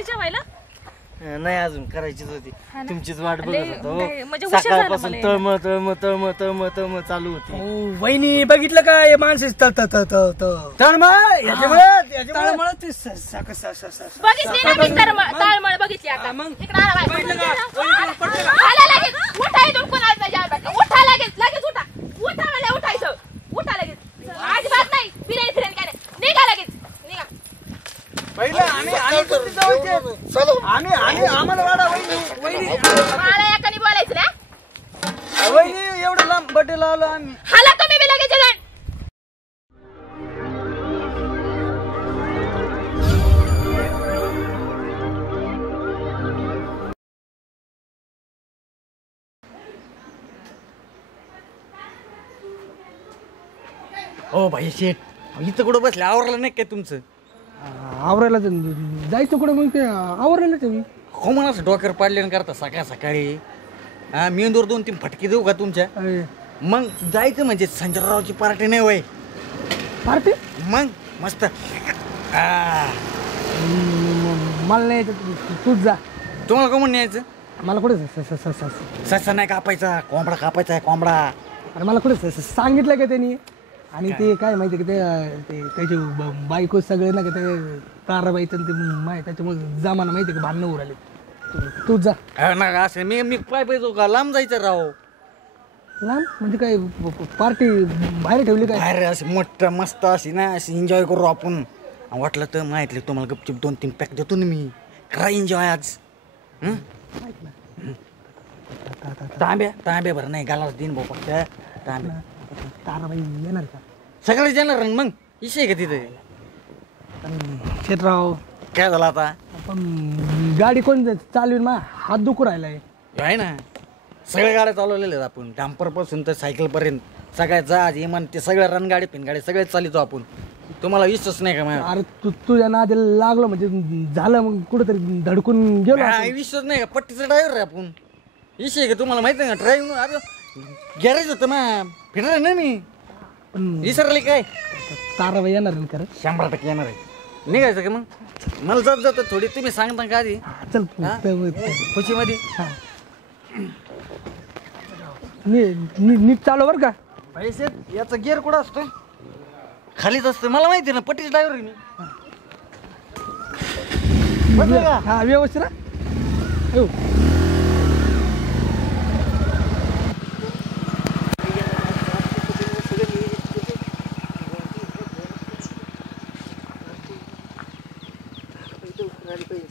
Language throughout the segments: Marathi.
लागली जेवायला? नाही अजून करायचीच होती. तुमचीच वाट बघत होतो. म्हणजे सकाळपासून तळमळ तळमळ तळमळ तळमळ तळमळ चालू होती. वहिनी बघितलं का हे माणसं तळमळ बघितली ना मी ताळमळ बघितली आता. मग इकडं आला बाई. आला लगेच. उठा इथून कोणाला नाही जायला भेटलं. उठा लगेच उठा. उठा मला उठायचं. उठा लगेच. अजिबात नाही. फिरायला काय नाही. निघा लगेच. निघा. पहिलं आम्ही आम्हाला वाडा वहिनी मला एकाने बोलायचं ना. वहिनी एवढं लांब बटेला आलो आम्ही. हाला तुम्ही बी लगेच जण. हो भाई शेठ इथं कुठं बसले? आवरलं नाही काय तुमचं? आवरायला जायचं कुठं मग ते आवरायला तुम्ही हो म्हणा असं डोक्यावर पाडले करता सकाळ सकाळी. हा मेंदूर 2-3 फटके देऊ का तुमच्या? मग जायचं म्हणजे संजयरावची पार्टी नाही वय पार्टी मग मस्त. मला नाही तूच जा. तुम्हाला का म्हणून यायचं? मला कुठे ससा नाही कापायचा, कोंबडा कापायचा आहे कोंबडा. अरे मला कुठे सांगितलं का त्यांनी? आणि ते काय माहिती का ते त्याचे बायको सगळे ना का ते ताराबाईचं ते माहिती त्याच्यामुळे जमाना माहिती का भांडणं उराले. तू जा ना असं मी पाय पाहिजे का लांब जायचं राव? लांब म्हणजे काय पार्टी बाहेर ठेवली काय? बाहेर अशी मोठं मस्त अशी ना अशी एन्जॉय करू आपण. वाटलं तर माहितलं तुम्हाला गपचूप 2-3 पॅक देतो ना मी. करा एन्जॉय आज. तांब्या बरं नाही गाला दिन भाऊ फक्त तांब्या. ताराबाई येणार का? सगळे येणार मग इशे का तिथे? शेटराव काय झालं आता? पण गाडी कोण चालवीन मा हात दुखू राहिलाय. आहे ना सगळ्या गाड्या चालवलेल्या आहेत आपण. डॅम्पर पासून तर सायकल पर्यंत सगळ्या जहाज इमान ते सगळ्या रणगाडी पिनगाडी सगळे चालितो आपण. तुम्हाला विश्वास नाही का माझ्या? अरे तुझ्या नादीला लागलो म्हणजे झालं मग कुठेतरी धडकून गेलो. विश्वास नाही का? पट्टीचा ड्रायव्हर आहे आपण. विषय का तुम्हाला माहिती आहे का? ड्राईव्ह अरे गॅरेज होतं ना फिरणार ना मी. पण विसरले काय? ताराबाई येणार ना खरं? 100% येणार आहे. निघायचं का मग? मला जात थोडी तुम्ही सांगता का आधी? चल खुशीमध्ये नीट चालव बरं का? पैसे याचा गिअर कुठं असतो? खालीच असतं. मला माहिती ना पट्टीच ड्रायव्हर आहे मी. हा व्यवस्थित ना.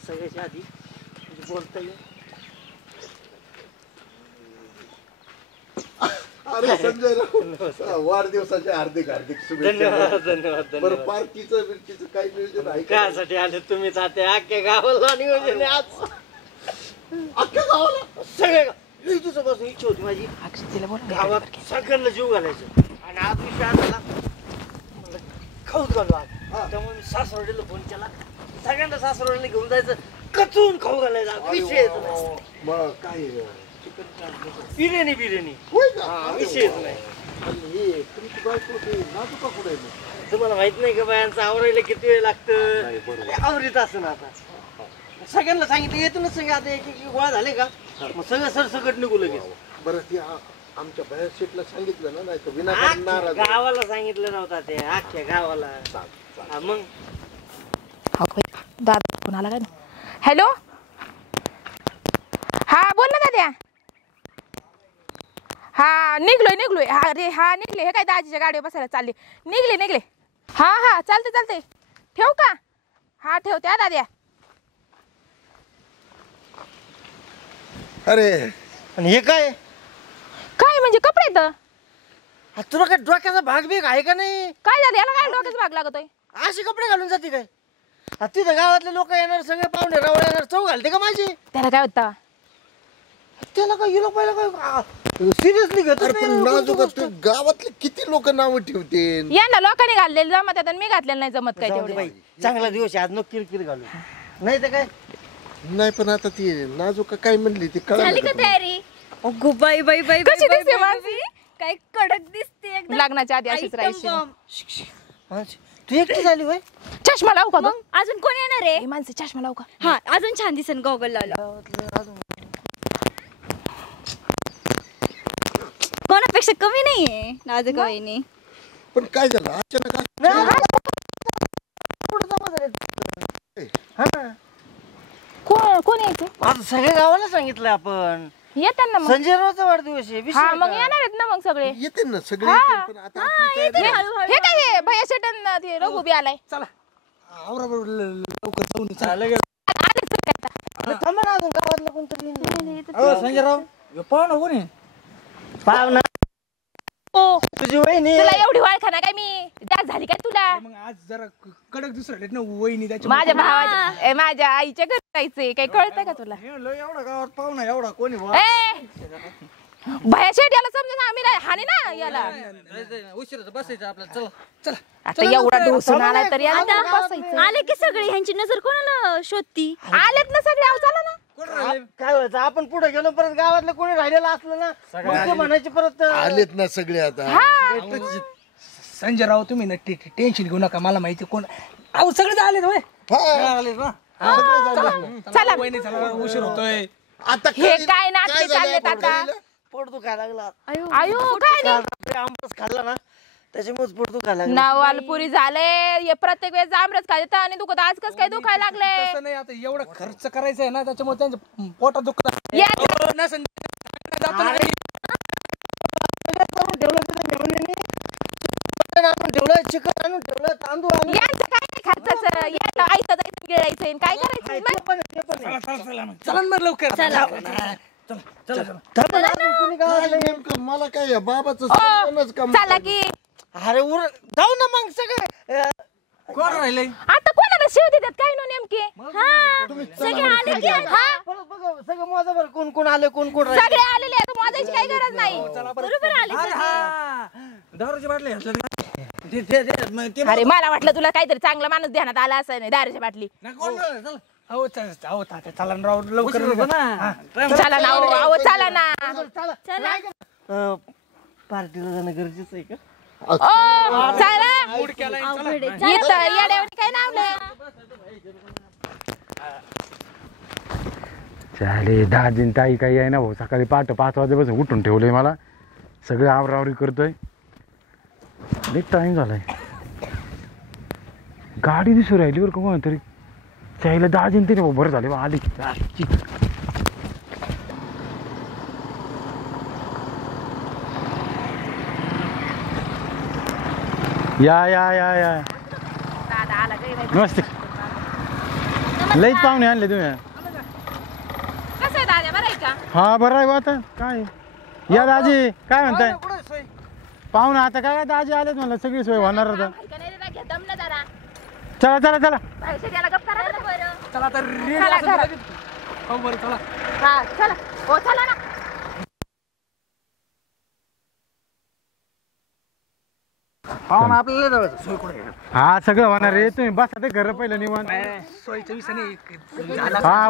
सगळ्याच्या आधी बोलता येईल. अरे संजय राव वाढदिवसाच्या हार्दिक हार्दिक शुभेच्छा. धन्यवाद. बरं पार्टीचं बिर्टीचं काही नियोजन आहे का? कायसाठी आले तुम्ही? ताते अख्ख्या गावाला नियोजन आहे आज. अख्ख्या गावाला सगळ्या दिवसापासून इच्छा होती माझी गावात सगळ्यांना जीव घालायचं. आणि आज विषय आला खाऊच घालू आज. त्यामुळे मी सासरवाडीला फोन केला. सगळ्यांना सासरवाडीला घेऊन जायचं कचून खाऊ घालायचा विषय. मग काय बिर्याणी होय का? विषयच नाही. हे तुमची बायको ते नाजुका कुठे आहे? तुम्हाला माहित नाही का बायांचं आवरायला किती वेळ लागतं? आवरीत असं ना आता सगळ्यांना सांगितलं येतूनच सगळे आता एक गोळा झाले का मग सगळं सरसकट निघू लगेच. बरं ती आमच्या बाहेर सीटला सांगितलं ना, नाही तर विनाकारण नाराज. गावाला सांगितलं नव्हता ते अख्ख्या गावाला. मग दादा फोन आला काय? हॅलो हा बोल ना दाद्या. हा निघलोय. अरे हा निघले. हे काय दाजीच्या गाडीवर बसायला चालले. निघले. हा चालते. ठेवू का? हा ठेवते हा दाद्या. अरे आणि हे काय म्हणजे कपडे तर तुला काय डोक्याचा भाग बिग आहे का नाही? काय झालं याला? काय डोक्याचा भाग लागतोय? असे कपडे घालून जाते काय? तिथं गावातले लोक येणार सगळे पाहुणे रावळे येणार चव घालते का माझी? त्याला काय होता? त्याला काय हिलो पहिला काय सिरियसली घेत गावातले किती लोक नाव ठेवते. यांना लोकांनी घाललेलं जमत आणि मी घातलेलं नाही जमत काय तेवढे. चांगला दिवस आज नको किरकिर घालू. नाही तर काय नाही पण आता ती नाजुका काय म्हणली ती झाली का तयारी? अगो बाई कशी दिसते माझी? काय कडक दिसते एकदम. लग्नाच्या आधी अशीच राहायची. तू एकटी झाली होय? चष्मा लावू का मग अजून कोण येणार आहे? हे माणसे चष्मा लावू का? हा अजून छान दिसन गॉगल लावला. कोणापेक्षा कमी नाहीये नाजूक वहिनी. पण काय झालं अचानक कोण यायचं? आता सगळ्या गावाला सांगितलं आपण. येतात ना मग. संजय रावचा वाढदिवस आहे. हा मग येणार आहेत ना मग सगळे. येते ना सगळे येतील, पण आता आपली तयारी हे काय हे भैया शेटन ते रघु बी आलाय. चला आवरा बरोबर लवकर जाऊन ये. चला. थांबा ना अजून गावातलं कोणतरी. संजयराव पाहुणा कोण आहे? पाहुणा हो तुझी वहिनी. तुला एवढी वाळखा ना काय मी जास्त झाली काय तुला? मग आज जरा कडक दिसू राहिले ना वहिनी त्याच्या. माझ्या भावाच्या माझ्या आईच्या घरी जायचंय काही कळतंय का तुला? एवढा गावात पाहुणा एवढा कोणी भया शेट याला समजा आम्ही हानी ना याला. उशिरा बसायचं आपल्याला. चला चला आता एवढा ढोसून आलाय तर याला बसायचं. आले की सगळे ह्यांची नजर कोणाला शोधती? आलेत ना सगळे. चला ना. काय व्हायचं आपण पुढे गेलो परत गावातलं कोणी राहिलेलं असलं ना मग ते म्हणायचे परत आलेत ना सगळे आता. संजयराव तुम्ही ना टेन्शन घेऊ नका. मला माहिती कोण. अहो सगळे आलेत होय. आले ना. चला वहिनी चला उशीर होतोय. आता हे काय नाटके चाललेत आता. पोट दुखायला लागला. आयो काय नाही. आमरस खाल्ला ना त्याच्यामुळेच पोट दुखायला लागला. नावालपुरी झालंय. हे प्रत्येक वेळेस आमरस खायचं आणि दुखत आज कस काय दुखायला लागलंय? तसं नाही आता एवढा खर्च करायचा आहे ना त्याच्यामुळे त्यांच्या पोटात दुखत. आपण ठेवलं चिकन आणून ठेवलं तांदूळ आणून. यांचं काय नाही खर्चाचं. याला आयतं जायचं गिळायचं काय करायचं मग? चला मग लवकर. कोणी गावाला नेमकं मला काय या बाबाचं ओ, समजूनच काम चला की अरे जाऊ ना मग सगळे. कोण राहिले? आता कोणाला शिव देतात काय नो नेमके? सगळे आले की परत बघा सगळं माझं बरं कोण कोण आले कोण कोण राहिले. सगळे आलेले आहेत. मोजायची काही गरज नाही. बरोबर आले. दारूची बाटली अरे मला वाटलं तुला काहीतरी चांगला माणूस ध्यानात आला असं नाही. दारूची बाटली. अहो अहो तात्या चला ना राव लवकर. चला ना अहो चला ना. पार्टीला जाणं गरजेचं आहे का? ओ चला. इथं येड्यावर काय नावलंय? चाले दाजीन ताई काही आहे ना भाऊ. सकाळी 5 वाजेपासून उठून ठेवलंय मला. सगळे आवरावरी करतोय. लई टाइम झालाय. गाडी दिसू राहिली बरं का कोण तरी. चायला दाजीन ते भाऊ बरं झाले बा आली. या या या या दादा आला काही नाही. मस्त. लईच पाहुणे आणले तुम्ही. कसं आहे दादा बरं आहे का? हा बरं आहे बा आता काय. या दाजी काय म्हणताय? पाहुणे आता काय दाजी आलेत मला सगळी सोय होणार आता. ऐका नाही रे ना, घे दम ना जरा. चला चला चला. पैसे द्यायला गप्प करा ना बरं. चला आता रेड चला, वाजत चला. राहिली. हो बरं चला. हा चला. हो चला ना. आपल्याला हा सगळं होणार रे. तुम्ही बसा ते घर पहिलं निवांत. सोयीच्या विषयाने झाला. हा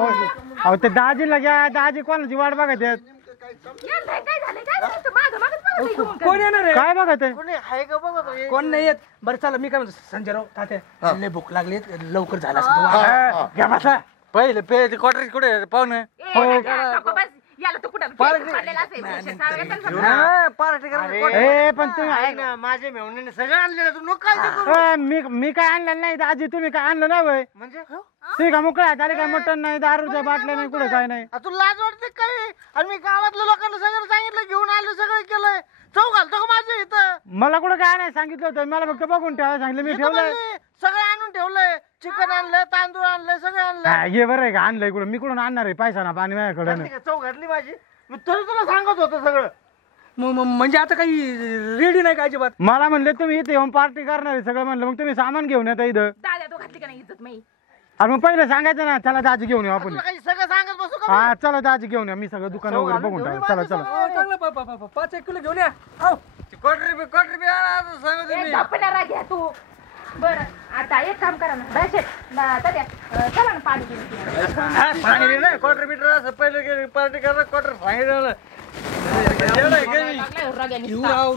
अहो ते दाजीला घ्या. दाजी कोणाची वाट बघत आहेत. यांचं काय झालंय? काय झालं? मागं मागंच बघा ते घेऊन. कोण येणार आहे? काय बघत आहे? कोणी आहे का बघा तो. कोण नाही येत. बरं चला मी काय म्हणतो संजयराव तात्या लय भूक लागली लवकर झाला असं. घ्या बसा. पहिले पे क्वार्टर कुठे पाहुणे नको बस. याला तो कुठं पडलेला असेल. पैसे सांगायचं ना. पार्टी ए पण तुम्ही आहे ना माझे मेवणीने सगळं आणलेलं तू नको काळजी करू. मी काय आणलं नाही दाजी. तुम्ही काय आणलं नाही वय. म्हणजे तुम्ही का मोकळ्या हाताने काय मटण नाही दारूच्या बाटल्या नाही कुठं काय नाही. तुला लाज वाटते काय? आणि मी गावातल्या लोकांना सगळं सांगितलं घेऊन आलं सगळं केलंय. चौ घालतो का माझ्या इथं? मला कुठं काय नाही सांगितलं होतं. मला फक्त बघून ठेवा सांगितलं. मी ठेवलंय. सगळं आणून ठेवलंय. चिकन आणलं तांदूळ आणलं सगळं आणलं. हा, हे बरं आहे का आणलंय कुठं. मी कुठून आणणार आहे पैसा ना पाणी माझ्याकडे. चौ घातली माझी. मी तरी तुला सांगत होतो सगळं. म्हणजे आता काही रेडी नाही का अजिबात? मला म्हणले तुम्ही इथे येऊन पार्टी करणार आहे सगळं. म्हणलं मग तुम्ही सामान घेऊन येता इथं. दादा तो घातली का नाही इज्जत मी? अरे मग पहिलं सांगायचं ना. चला दाजी घेऊन येऊ आपण. तुला काही सगळं सांगत बसू का? हा चला दाजी घेऊन या. मी सगळं दुकान वगैरे बघून टाक. चला चला. चांगलं 5-1 किलो घेऊन या. हो क्वार्टर सांगत एक गप्पणारा घ्या तू. बरं आता एक काम करा ना. दहशत तात्या चला ना पाणी पिऊन. सांगितलं ना क्वार्टर बिटर असं पहिले पार्टी करा क्वार्टर सांगितलं. लागलाय रागाने. घेऊ राव.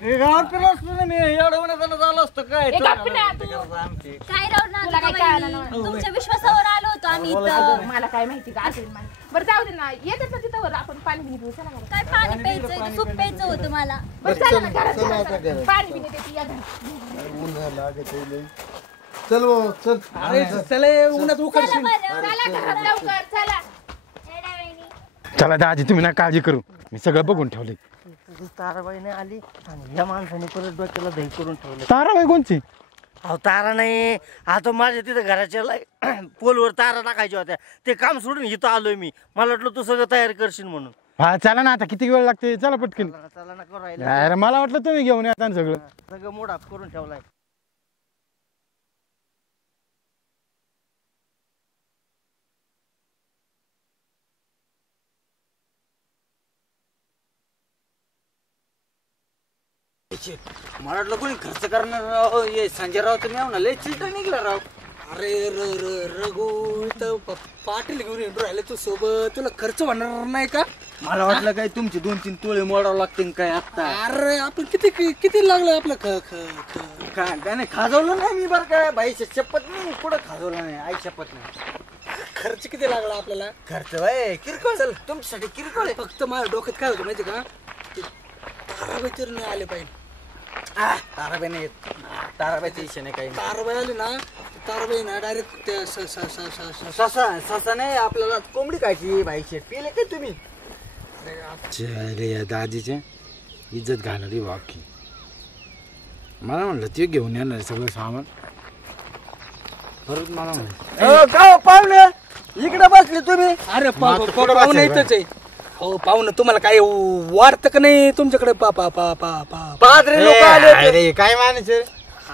गावात फिरलो असतो ना मी एवढं झालं असतं काय ए, गप्प ना तू. काय राहू ना तुला काय कळलं ना? तुमच्या विश्वासावर आलो होतो आम्ही इथं. मला काय माहिती का असेल मला. बरं जाऊ दे ना येतात ना तिथं वर आपण पाणी पिणी पिऊ चला घरात. काय पाणी प्यायचं इथं सूप प्यायचं होतं मला. बरं चला ना घरात चला. पाणी पिणी देते या घरात. चल भाऊ चल अरे चले उन्हात उकडशील. चला घरात लवकर चला. चला दाजी तुम्ही ना काळजी करू, मी सगळं बघून ठेवले. ताराबाईने आली आणि या माणसाने परत डोक्याला दही करून ठेवलं. ताराबाई कोणची? अहो तारा नाही, आता माझ्या तिथं घराच्या पोलवर तारा टाकायच्या होत्या, ते काम सोडून इथं आलोय मी. मला वाटलं तू सगळं तयार करशील म्हणून. हा चला ना, आता किती वेळ लागते, चला पटकन. चला नको राहिलं, अरे मला वाटलं तुम्ही घेऊन येता सगळं. सगळं मोड ऑफ करून ठेवलाय. मला वाटलं कोणी खर्च करणार राव, ये संजय राव तुम्ही आहो ना, लय चिलटा निघला राव. अरे रघु इथं पाटील घेऊन येऊन राहिले तू सोबत, तुला खर्च होणार नाही का? मला वाटलं काय तुमचे 2-3 तोळे मोडावं लागतील काय आता. अरे आपण किती किती लागलं आपलं काय नाही खाजवलं नाही मी बरं काय, बाई शपथ नाही, कुठं खाजवलं नाही, आई शपथ नाही. खर्च किती लागला आपल्याला? खर्च बाय किरकोळ, चल तुमच्यासाठी किरकोळ आहे. फक्त माझ्या डोक्यात काय होतं माहिती का, ताराबाई तर नाही आले पाहिजे. ताराबाई नाही येत, ताराबाईचा इच्छा नाही काही. ताराबाई आली ना, ताराबाई ना डायरेक्ट ससा नाही, आपल्याला कोंबडी खायची. बाई शेट पिले काय तुम्ही? अरे या दाजीच्या इज्जत घालणारी बाकी. मला म्हणलं ते घेऊन येणार सगळं सामान, परत मला म्हणलं का पाहुणे इकडे बसले तुम्ही? अरे मात्र कुठं पाहुणं बसायचं? इथंच आहे. हो पाहुणं, तुम्हाला काय वाटतं का नाही तुमच्याकडे? पादरे लोक आले. अरे काय मानायचं?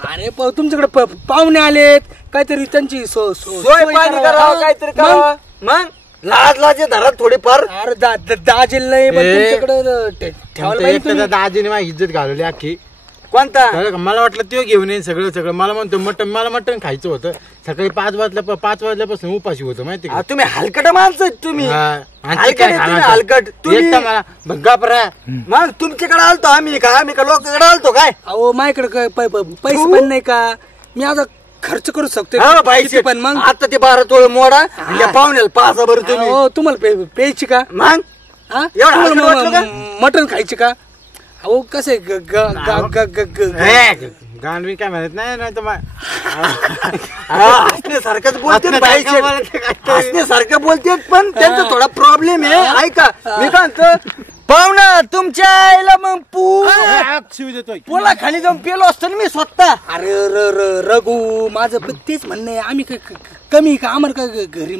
अरे तुमच्याकडे पाहुणे आलेत, काहीतरी त्यांची सोय पाणी करावं, काहीतरी करावं. मग लाज धरा थोडीफार. अरे दाजेल नाही पण तुमच्याकडे ठेवायला पाहिजे तुम्ही. दाजीने माझी इज्जत घालवली अख्खी. कोणता? कळलं का? मला वाटलं ते घेऊन येईन सगळं. मला म्हणतो मला मटण खायचं होतं. सकाळी 5 वाजल्यापासून उपाशी होतं माहिती का? तुम्ही हलकट माणसं आहेत तुम्ही. हा. आणि ते हलकट काय आहे तुम्ही, खाणार? हलकट तुम्ही. एकटा मला गपरा. मग तुमच्याकडे आलतो आम्ही का लोकांकडे आलतो काय? अहो माझ्याकडे काय पैसे पण नाही का, मी आता खर्च करू शकतो हा बाई किती पण. मग आता ते 12 तोळे मोडा आणि त्या पाहुण्याला 5 बरं तुम्ही. अहो तुम्हाला प्यायची का? मग हा? एवढं हलकट तुम्हाला वाटलं का? मटण खायची का? अहो कसं आहे गांडवी काय म्हणत नाही तर हसण्यासारखंच बोलते बाई शेट. हसण्यासारखं बोलते पण त्यांचा थोडा प्रॉब्लेम आहे. ऐका मी काय म्हणतो, पाहुणा तुमच्या आईला मग शिव देतोय. पोला खाली जाऊन पेलो असतो ना मी स्वतः. अरे रघु माझं पण तेच म्हणणं आहे, आम्ही कमी का आम्हाला का घरी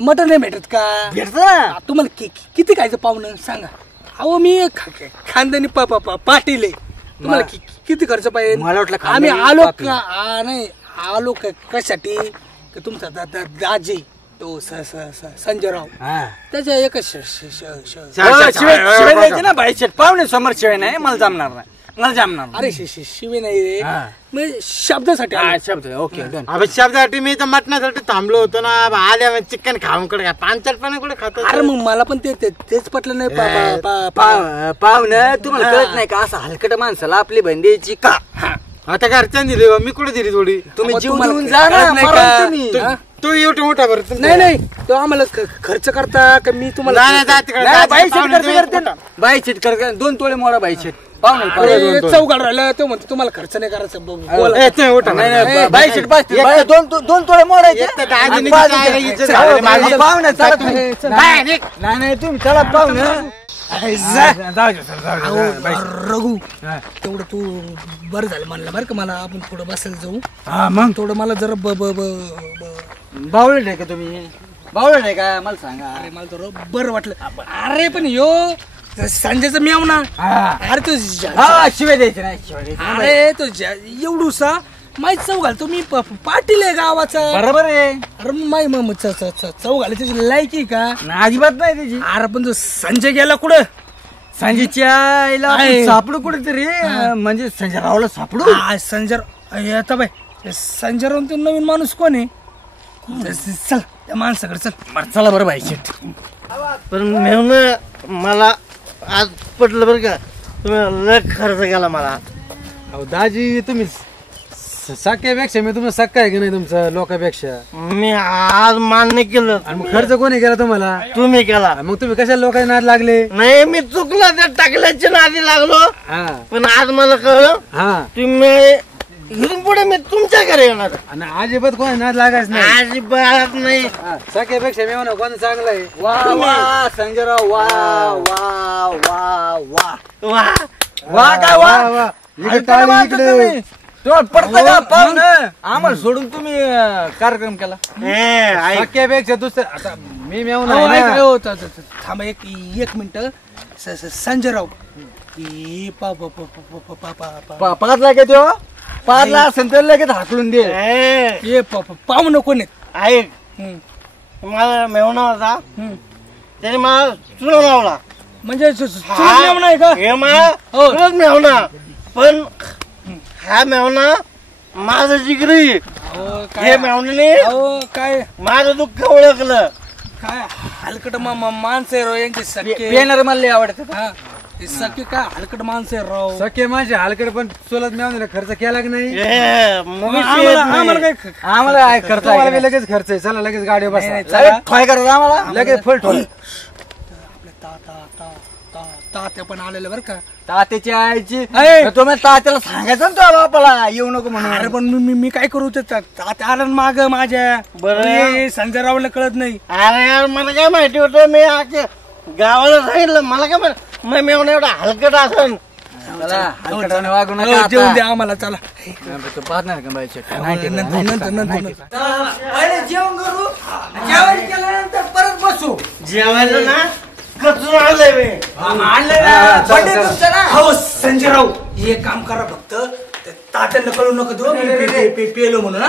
मटण नाही भेटत का? भेटत ना. तुम्हाला किती खायचं पाहुणं सांगा. अहो मी खानदानी पाटील आहे, तुम्हाला किती खर्च पाहिजे? मला वाटलं आम्ही खानदानी आलो पाटील. का नाही आलो कशासाठी की तुमचा दाजी तो संजयराव त्याच्या एकच शिवाय द्यायचे ना बाई शेट. पाहुणे समोर शिवाय नाही, मला जमणार नाही, मला जमणार नाही. अरे शिवे नाही रे, म्हणजे शब्दासाठी आलो. शब्द ओके. अबे शब्दासाठी मी तर मटणासाठी थांबलो होतो ना. आल्या चिकन खाऊन कडे 5-4 कुठे खातो. अरे मग मला पण तेच पटलं नाही. पाहुणं तुम्हाला कळत नाही का, असं हलकट माणसाला आपली बहीण द्यायची का? आता घरच्यान दिली मी कुठे दिली थोडी. तुम्ही अहो, जीव तुम्हाला देऊन जा ना, कळत नाही मरा का? तुम्ही. हा? तू एवढं मोठा बरं. नाही तो आम्हाला खर्च करता का मी तुम्हाला नाही, जा तिकडे. नाही, बाई पाहुणे शेट तुम्ही करते ना. बाई शेट कर 2 तोळे मोडा बाई शेट. पाहुणे अरे, चौघड राहिलं तो म्हणतो तुम्हाला खर्च नाही करायचं. बोला. ए, तुम्ही उठा. नाही, नाही, ए, बाई शेट बसते. बाई, दोन तोळे मोडायचे. एक तर दाजीने आणि पाच काय इथे. इज्जत घालवली माझी. पाहुणे चला तुम्ही. ए, चल. नाही तुम्ही चला पाहुणे. रघु तेवढं तू बरं झालं म्हणलं बरं का, मला आपण थोडं बसायला जाऊ. मग थोडं मला जरा बावळट आहे का तुम्ही? बावळट आहे का मला सांगा. अरे मला तर बरं वाटलं. अरे पण यो संजयचा मेव ना. अरे तू शिवाय द्यायचे नाही, शिवाय द्यायचे नाही. अरे तो एवढूसा माहीत चौ घालतो मी पाटील आहे गावाचा. बरोबर आहे. अरे माई मग चौ घालायची त्याची लायकी का? अजिबात नाही त्याची. अरे पण तो संजय गेला कुठं? संजयच्या आईला आहे. सापडू कुठेतरी, म्हणजे संजय रावला सापडू. संजय येता बाई संजय राव तो नवीन माणूस कोण आहे? चल त्या माणसाकडे चल. चला बरं बाई शेट. पण मेवणं मला आज पटलं बरं का. तुम्ही लय खर्च केला मला. अहो दाजी तुम्ही सख्यापेक्षा मी तुमचा सक्का आहे की नाही तुमचा लोकांपेक्षा. मी आज मान्य केलं. आणि मग खर्च कोणी केला तुम्हाला? तुम्ही केला. मग तुम्ही कशाला लोकांना नाद लागले? नाही मी चुकलं त्या टाकल्याच्या नादी लागलो. हा पण आज मला कळलं हा तुम्ही इथून पुढे मी तुमच्या घरी येणार. आणि अजिबात कोणी नाद लागायच नाही. अजिबात नाही. सख्यापेक्षा मी म्हणा कोण चांगलं आहे. वा वा संजयराव वा वा वा वा वा वा काय वा वा. इकडे टाळी इकडे. पडतं का पाहुण आम्हाला सोडून तुम्ही कार्यक्रम केला. सख्यापेक्षा दुसरं आता मी मेवून अहो, आहे ऐक, ना. अहो, थांबा एक मिनिट. संजयराव हे 5 लाख येतो. 5 लाख असेल तर लगेच हाकलून दे. हे पाहू नको आहेत. ऐक मला मेवणा होता त्याने मला चुना लावला. म्हणजे नाही का? हे मला तुलाच मेवणा. पण हा मेवणा माझा जिगरी. हे मेवण्याने काय माझं दुःख ओळखलं. काय हलकट माणसं आहे राव यांचे सख्खे. पेनर मला आवडत. हा हे सख्खे काय हलकट माणसं आहे राव. सख्य माझे हलकड पण चुलत मेवून खर्च केला की नाही? आम्हाला काय आम्हाला काय खर्च तुम्हाला बी लगेच खर्च आहे. चला लगेच गाडी बसा. लगेच ठोय करत आम्हाला. लगेच फुल ठोल. तात्या पण आलेलं बरं का. तात्याची आईची ऐ! तुम्ही तात्याला सांगायचं ना तुझ्या बापाला येऊ नको अरे म्हणून. पण मी काय करू ते तात्या आलं माग माझ्या. बरं. हे संजयरावला कळत नाही. अरे यार मला काय माहिती होतं. मी आजच्या गावाला सांगितलं. मला काय मग मी एवढा हलकट असन. वागू हो, जेवून द्या आम्हाला. चला तू पाहणार का बाईचे नंतर जेवण करू. जेवण केल्यानंतर परत बसू. जेवायला ना कचून आणलंय मी. हो संजयराव हे काम करा फक्त तात्याला कळू नका देऊ पेलो म्हणून.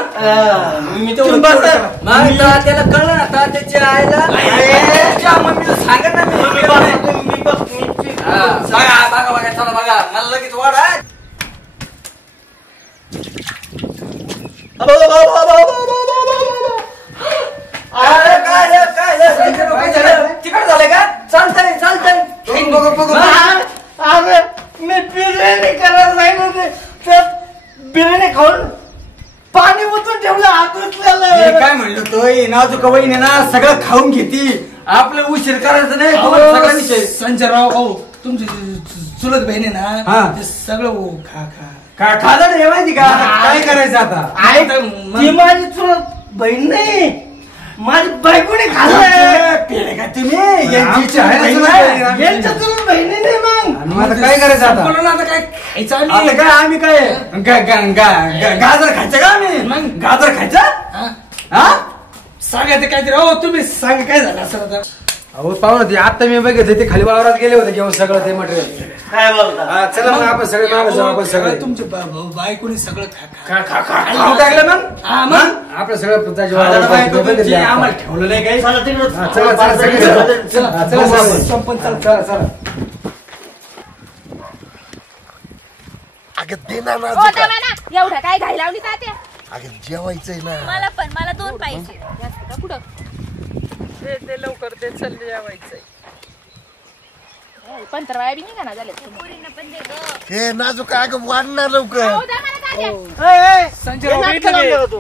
मी तेवढं त्याला कळलं ना तात्याच्या आईला मम्मीला सांगा ना. मी बघा बघा चला बघा मला लगेच वाढ आहे. तिकडे झालंय का? चालतंय चालतंय. अरे मी बिर्याणी करायला जाईल होते तर बिर्याणी खाऊन पाणी ओतून ठेवलं. हात उचलेलं. काय म्हणलं तो नाजूक वहिनी ना सगळं खाऊन घेती. आपलं उशीर करायचं नाही. सगळ्यांनी संजयराव हो तुमची चुलत बहिणी हा. ना ते सगळं खा खाल्लं नाही माहिती का? काय करायचं आता? ती माझी चुलत बहीण नाही. माझी बायकोने खाल्लं. पेले का तुम्ही? यांची आहे ना चुलत बहीण? यांच्या चुलत बहिणीने मग. आणि मग आता काय करायचं आता? आता काय खायचं आता काय आम्ही काय गाजर खायचं का आम्ही? मग? गाजर खायचं? हा सांगायचं काहीतरी. हो तुम्ही सांगा काय झालं असं आता. अहो पाहुणा ते आता मी बघितलं ते खाली वावरात गेले होते घेऊन सगळं ते मटेरियल. काय बोलता? चला मग आपण सगळे मागे जाऊ. आपण सगळे तुमचे बायकोनी सगळं खाऊ टाकलं मग? मग आपलं सगळं त्याच्या आता वावरात बायको बघितलं तुमची आपण. आम्हाला ठेवलं नाही काही. चला तिकडं. चला चला सगळे चला. चला चला चला. संपन्न चला. चला चला. अगं दे ना हो नाजूक. दमा ना एवढं काय घाई लावली तात्या. अगं जेवायचंय ना. मला 2 पाहिजे. जास्त का कुठं लवकर ते चालले जेवायचंय. पंतरवाया बी निघाना झाले. पोरींना पण दे गं. हे नाजूक अगं वाढणार लवकर. हो दमा ना तात्या. संजयराव हे भेटले. नाटकं लावलं का तू?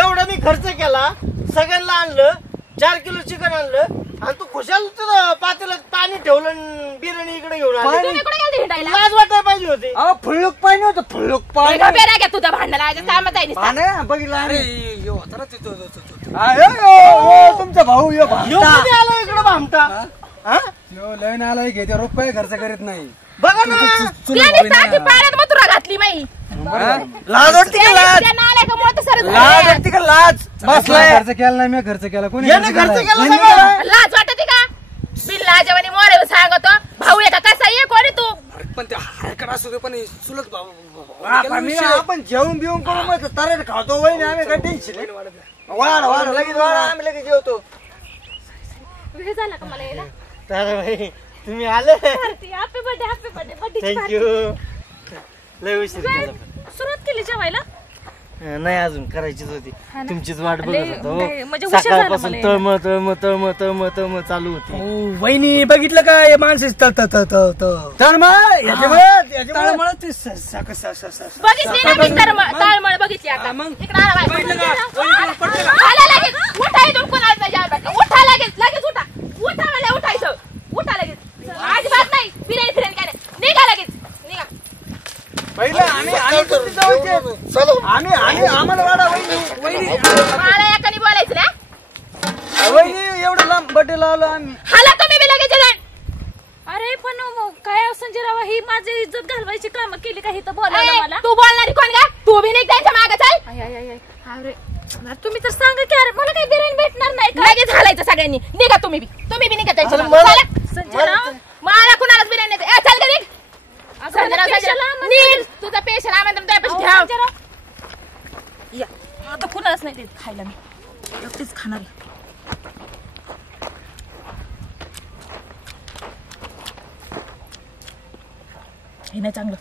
एवढं मी खर्च केला. सगळ्यांना आणलं. 4 किलो चिकन आणलं आणि तू खुशाल तुझं पातेलं पाणी ठेवलं आणि बिर्याणी इकडे घेऊन आली. तुम्ही कुठे गेलते हिंडायला? लाज वाटायला पाहिजे होती. फुल्लुक पाणी होतं. फुल्लुक हे का बेरा घ्या तुझा भांडणाला आज कामच आहे नुसतं. बघितलं अरे यो होता ना तिथं. तुमचा भाऊ यो ह्यो कधी आला इकडे भामटा? हा? यो लय नालाय घे ते रुपये खर्च करीत नाही. बघा ना. त्याने टाकी पाण्यात मथुरा घातली माई. लाज वाटते का लाज? त्या नालायकामुळे तर सरळ लाज झालंय. वाटते का लाज? बसलाय खर्च केला नाही मी खर्च केला कोणी याने खर्च केला सगळं. लाज वाटते का? बिल्ला जेवणी मोरे सांगतो भाऊ आहे का कसा ये कोणी तू? पण ते हलकट असू दे पण चुलत भाऊ आपण जेवून बिवून करू मग तारेट खातो वहिनी आम्ही काय टेन्शन नाही. वाढ वाढ लगेच वाढ आम्ही लगेच जेवतो. वेळ झाला का मला यायला? तर भाई तुम्ही आले. Happy birthday thank you. लय उशीर केला. सुरुवात केली जेवायला. नाही अजून करायचीच होती. हा ना? तुमचीच वाट लय- बघत होतो. लय- म्हणजे उशीर झाला सकाळपासून मला तळमळ तळमळ तळमळ तळमळ तळमळ चालू होती. वहिनी बघितलं काय माणसं तळमळ ते बघितली ना मी ताळमळ बघितली आता. मग? इकडं आला बाई. बघितलं का? आला लगेच. उठा इथून कोणाला नाही जायला भेटलं. उठा लगेच उठा. उठा मला उठायचं. उठा लगेच. अजिबात नाही. फिरेन काय नाही. निघा लगेच. निघा. आम्ही आम्हाला वाडा वहिनी मला एकाने बोलायचं ना. वहिनी एवढं लांब बटेला आलो आम्ही. हाला तुम्ही बी लगेच जण. अरे पण काय संजयराव ही माझी इज्जत घालवायची काम केली का तर बोलायला मला तू बोलणारी कोण का? तू बी नाही त्यांच्या मागे चाल. अरे तुम्ही तर सांगा की अरे मला काही बिर्याणी भेटणार नाही का लगेच घालायचं सगळ्यांनी. निघा तुम्ही बी निघा त्यांच्या अरे मागे. मला- चला. संजयराव मला कुणालाच बिर्याणी नाही. चल ग निघ. अगं, मला पेशाला आमंत्रण- नील तुझं पेशल आमंत्रण त्यापाशी ठेव. संजयराव या आता कुणालाच नाही देत खायला मी एकटीच खाणार आहे. हे नाही चांगलं.